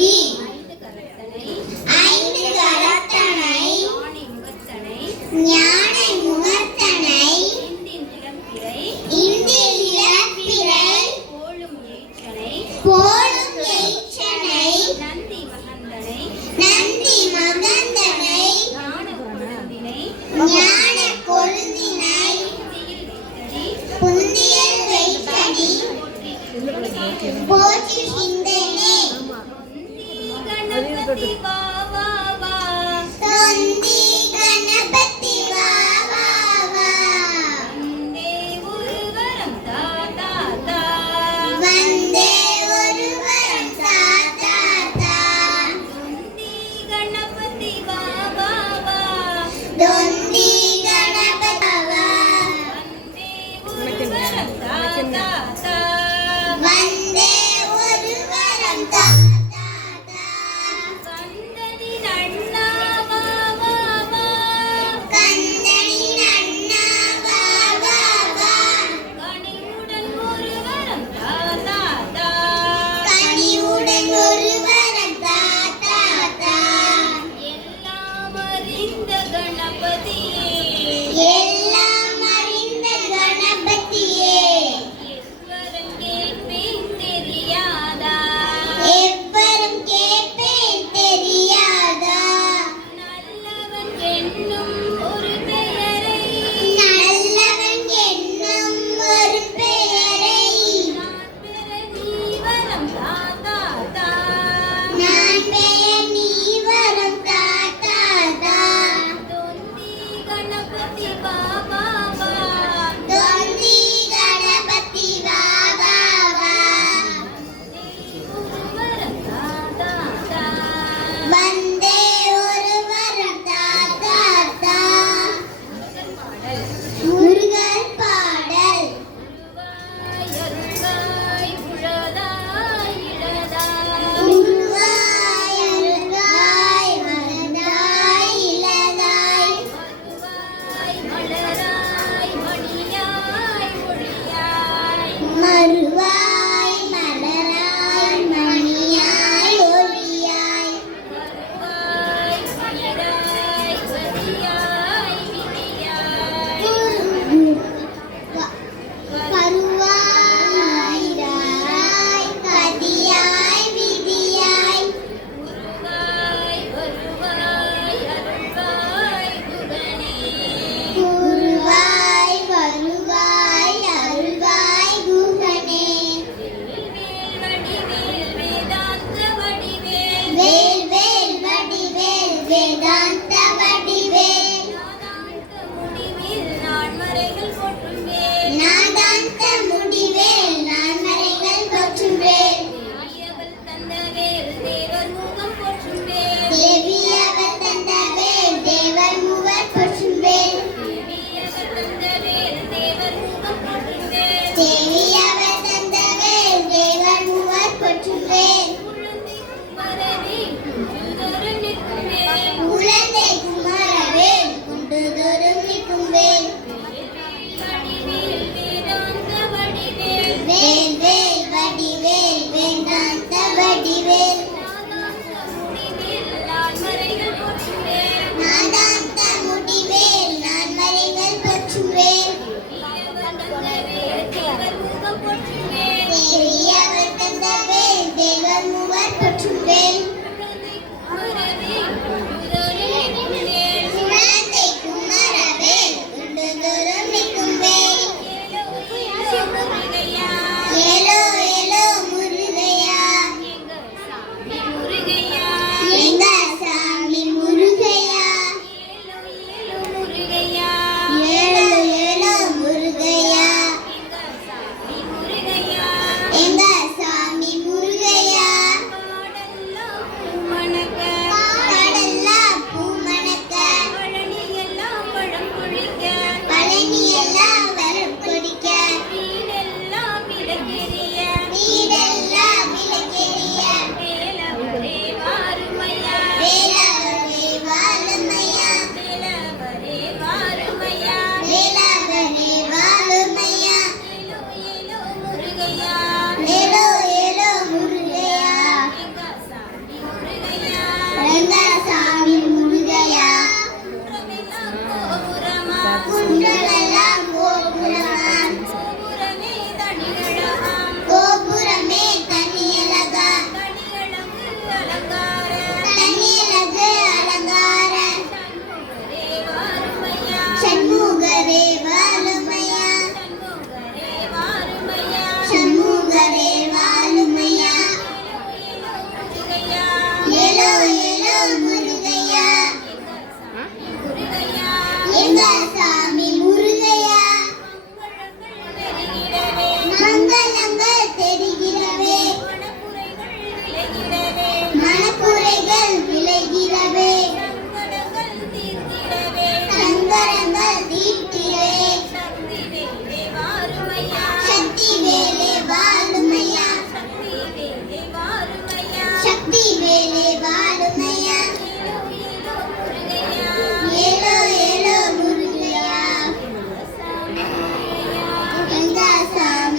கணபதி ஐந்து கரத்தனை ஞானை முகத்தனை இந்தின் இளப்பிறை போலும் எய்ச்சனை நந்தி மகந்தனை ஞான கொழுந்தினை புந்தியில் வைத்தனி போற்றி சிந்தனை தொந்தி கணபதி வா வா வா வந்தே ஒரு வரம் தா தா தா தொந்தி கணபதி வா வந்தே ஒரு வரம் தா தா தா தீர்த்திடவே சங்கடங்கள் தீர்த்திடவே சங்கடங்கள் தீர்த்திடவே சக்தி வேலே வாருமையா சக்தி வேலே வாழுமையா சக்தி வேலே வாருமையா சக்தி வேலே வாழுமையா ஏலோ ஏலோ முருகையா ஏலோ ஏலோ முருகையா சாமியா எங்க சாமி